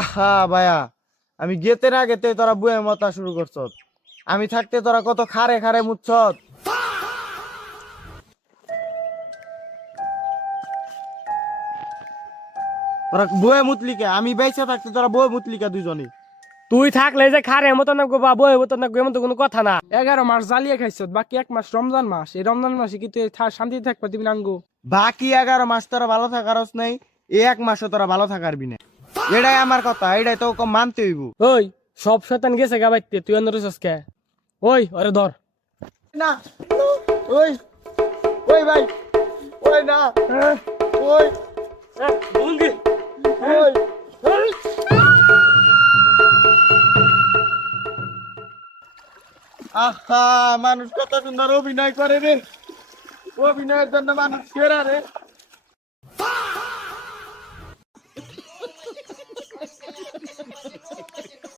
আহা ভাইয়া, আমি গেতে না গেতে তোরা বুয়ে মতা শুরু করছ। আমি থাকতে তোরা কত খারে খারে মুচ্ছ। তোরা বয়ে মুতলিকা, আমি বেঁচে থাকতে তোরা বয়ে মুতলিকা দুজনে। তুই থাকলে যে খারে মতো না গো বা বই মতো না গো এমন তো কোনো কথা না। 11 মাস জ্বালিয়ে খাইছ, বাকি 1 মাস রমজান মাস। এই রমজান মাসে কি তুই শান্তিতে থাকবা দিবি নাঙ্গু? বাকি 11 মাস তোরা ভালো থাকারস নাই, এই 1 মাসও তোরা ভালো থাকারবি না। এটাই আমার কথা, এটাই তো মানতে হইব। ওই সব শয়তান গেছে গা বাইতে, তুই অন্য রইছস কে? ওই ওরে ধর। না, ওই ওই ভাই, ওই না, ওই বঙ্গি ওই। আহা, মানুষ কত সুন্দর অভিনয় করে রে, অভিনয়ের জন্য মানুষ সেরা রে।